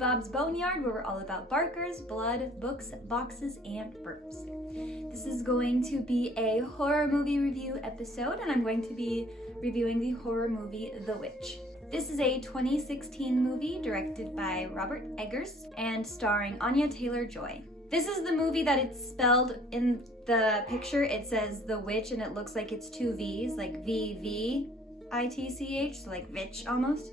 Bob's Boneyard, where we're all about barkers, blood, books, boxes, and furs. This is going to be a horror movie review episode, and I'm going to be reviewing the horror movie The Witch. This is a 2016 movie directed by Robert Eggers and starring Anya Taylor-Joy. This is the movie that it's spelled in the picture. It says The Witch, and it looks like it's two V's, like VVitch, so like Vitch almost.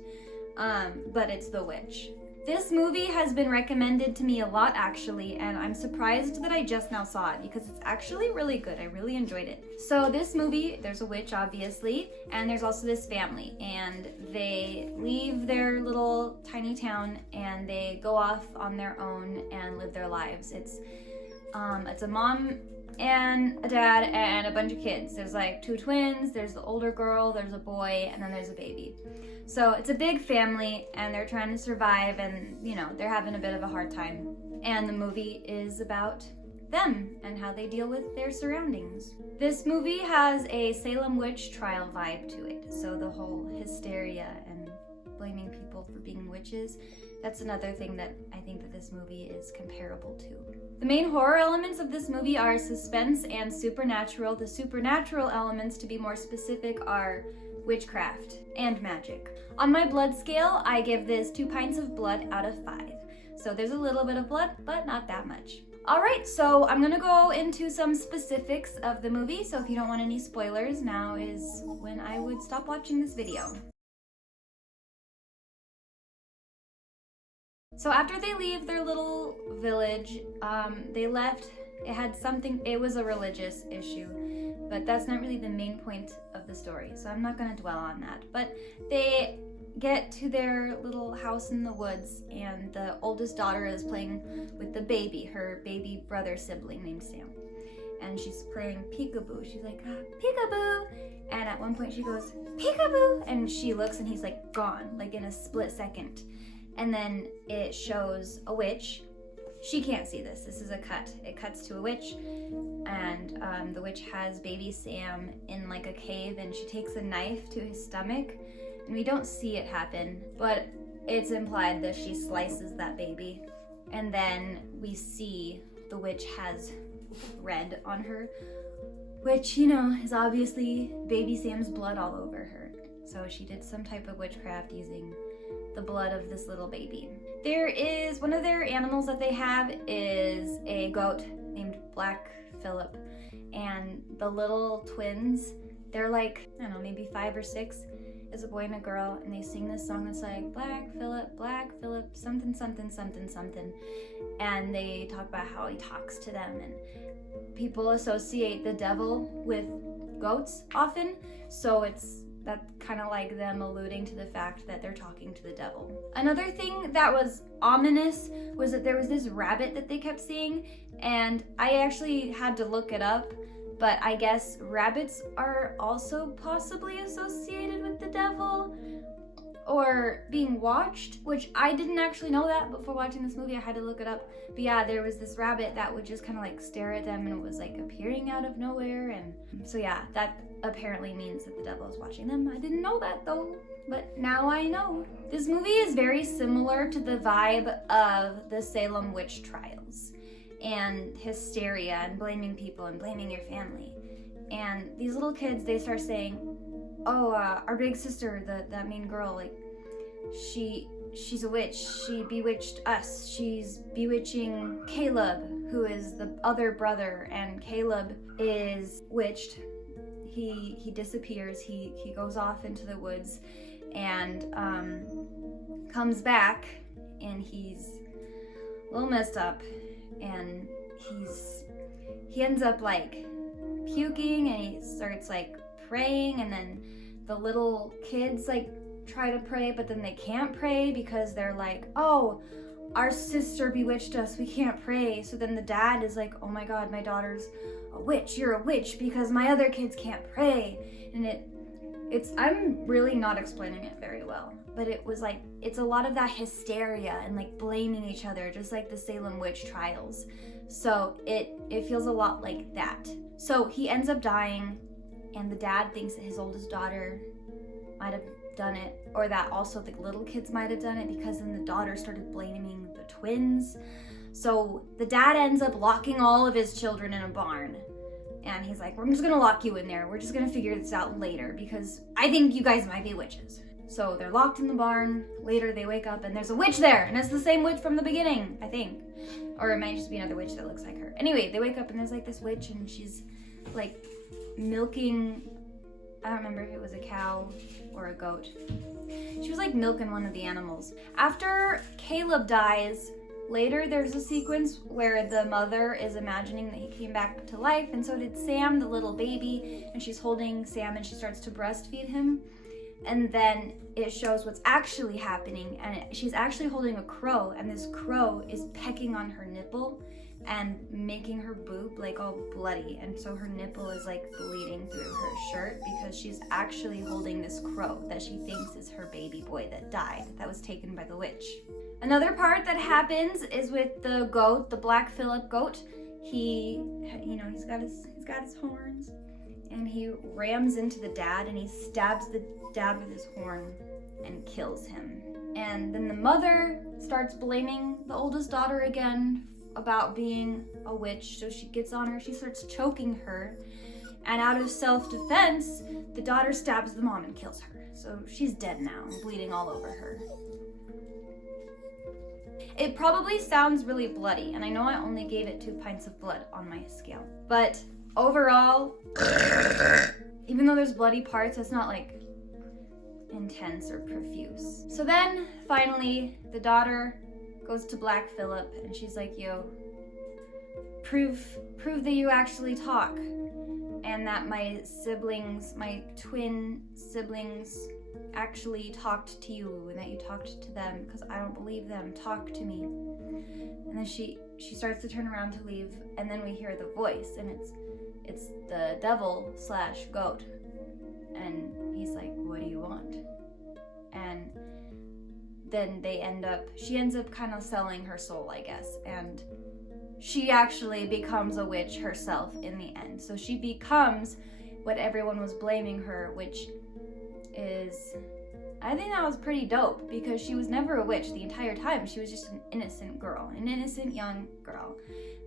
But it's The Witch. This movie has been recommended to me a lot, actually, and I'm surprised that I just now saw it because it's actually really good. I really enjoyed it. So this movie, there's a witch, obviously, and there's also this family, and they leave their little tiny town and they go off on their own and live their lives. It's a mom and a dad and a bunch of kids. There's like two twins, there's the older girl, there's a boy, and then there's a baby. So it's a big family and they're trying to survive, and you know, they're having a bit of a hard time. And the movie is about them and how they deal with their surroundings. This movie has a Salem witch trial vibe to it. So the whole hysteria and blaming people for being witches, that's another thing that I think that this movie is comparable to. The main horror elements of this movie are suspense and supernatural. The supernatural elements, to be more specific, are witchcraft and magic. On my blood scale, I give this 2 pints of blood out of 5. So there's a little bit of blood, but not that much. Alright, so I'm gonna go into some specifics of the movie, so if you don't want any spoilers, now is when I would stop watching this video. So after they leave their little village, they left, it was a religious issue, but that's not really the main point of the story, so I'm not gonna dwell on that. But they get to their little house in the woods, and the oldest daughter is playing with the baby, her baby brother sibling named Sam. And she's playing peekaboo. She's like, peekaboo! And at one point she goes, peekaboo! And she looks and he's like gone, like in a split second. And then it shows a witch. She can't see this. This is a cut. It cuts to a witch, and the witch has baby Sam in like a cave, and she takes a knife to his stomach. And we don't see it happen, but it's implied that she slices that baby. And then we see the witch has red on her, which, you know, is obviously baby Sam's blood all over her. So she did some type of witchcraft using the blood of this little baby. There is, one of their animals that they have is a goat named Black Phillip, and the little twins, they're like, I don't know, maybe 5 or 6, is a boy and a girl, and they sing this song that's like, Black Phillip, something, something, something, something, and they talk about how he talks to them, and people associate the devil with goats often, so that's kind of like them alluding to the fact that they're talking to the devil. Another thing that was ominous was that there was this rabbit that they kept seeing, and I actually had to look it up, but I guess rabbits are also possibly associated with the devil or being watched, which I didn't actually know that before watching this movie. I had to look it up. But yeah, there was this rabbit that would just kind of like stare at them, and it was like appearing out of nowhere. And so yeah, that apparently means that the devil is watching them. I didn't know that though, but now I know. This movie is very similar to the vibe of the Salem witch trials and hysteria and blaming people and blaming your family. And these little kids, they start saying, oh, our big sister, that mean girl, like, she's a witch. She bewitched us. She's bewitching Caleb, who is the other brother, and Caleb is witched. He disappears. He goes off into the woods and comes back, and he's a little messed up, and he ends up like puking, and he starts like praying, and then the little kids like try to pray, but then they can't pray because they're like, oh, our sister bewitched us, we can't pray. So then the dad is like, oh my god, my daughter's a witch, you're a witch because my other kids can't pray. And it's I'm really not explaining it very well, but it was like, it's a lot of that hysteria and like blaming each other, just like the Salem witch trials. So it feels a lot like that. So he ends up dying, and the dad thinks that his oldest daughter might have done it, or that also the little kids might have done it, because then the daughter started blaming the twins. So the dad ends up locking all of his children in a barn. And he's like, we're just gonna lock you in there. We're just gonna figure this out later because I think you guys might be witches. So they're locked in the barn. Later they wake up and there's a witch there. And it's the same witch from the beginning, I think. Or it might just be another witch that looks like her. Anyway, they wake up and there's like this witch and she's like milking, I don't remember if it was a cow or a goat. She was like milking one of the animals. After Caleb dies, later there's a sequence where the mother is imagining that he came back to life, and so did Sam, the little baby, and she's holding Sam and she starts to breastfeed him. And then it shows what's actually happening, and she's actually holding a crow, and this crow is pecking on her nipple and making her boob like all bloody, and so her nipple is like bleeding through her shirt because she's actually holding this crow that she thinks is her baby boy that died, that was taken by the witch. Another part that happens is with the goat, the Black Phillip goat. He's got his horns, and he rams into the dad and he stabs the dad with his horn and kills him. And then the mother starts blaming the oldest daughter again about being a witch, so she gets on her, she starts choking her, and out of self-defense, the daughter stabs the mom and kills her. So she's dead now, bleeding all over her. It probably sounds really bloody, and I know I only gave it 2 pints of blood on my scale, but overall, even though there's bloody parts, it's not like intense or profuse. So then, finally, the daughter goes to Black Phillip, and she's like, yo, prove that you actually talk, and that my siblings, my twin siblings, actually talked to you, and that you talked to them, because I don't believe them. Talk to me. And then she starts to turn around to leave, and then we hear the voice, and it's the devil / goat, and he's like, what do you want? And then she ends up kind of selling her soul, I guess, and she actually becomes a witch herself in the end. So she becomes what everyone was blaming her, which is, I think that was pretty dope, because she was never a witch the entire time. She was just an innocent girl, an innocent young girl,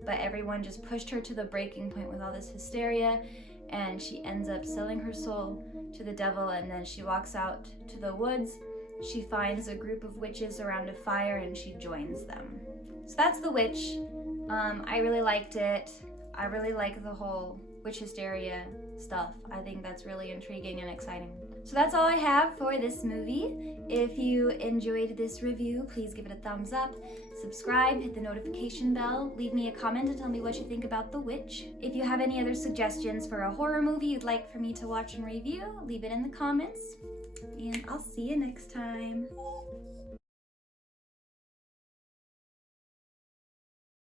but everyone just pushed her to the breaking point with all this hysteria, and she ends up selling her soul to the devil. And then she walks out to the woods. She finds a group of witches around a fire and she joins them. So that's The Witch. I really liked it. I really like the whole witch hysteria stuff. I think that's really intriguing and exciting. So that's all I have for this movie. If you enjoyed this review, please give it a thumbs up, subscribe, hit the notification bell, leave me a comment and tell me what you think about The Witch. If you have any other suggestions for a horror movie you'd like for me to watch and review, leave it in the comments. And I'll see you next time.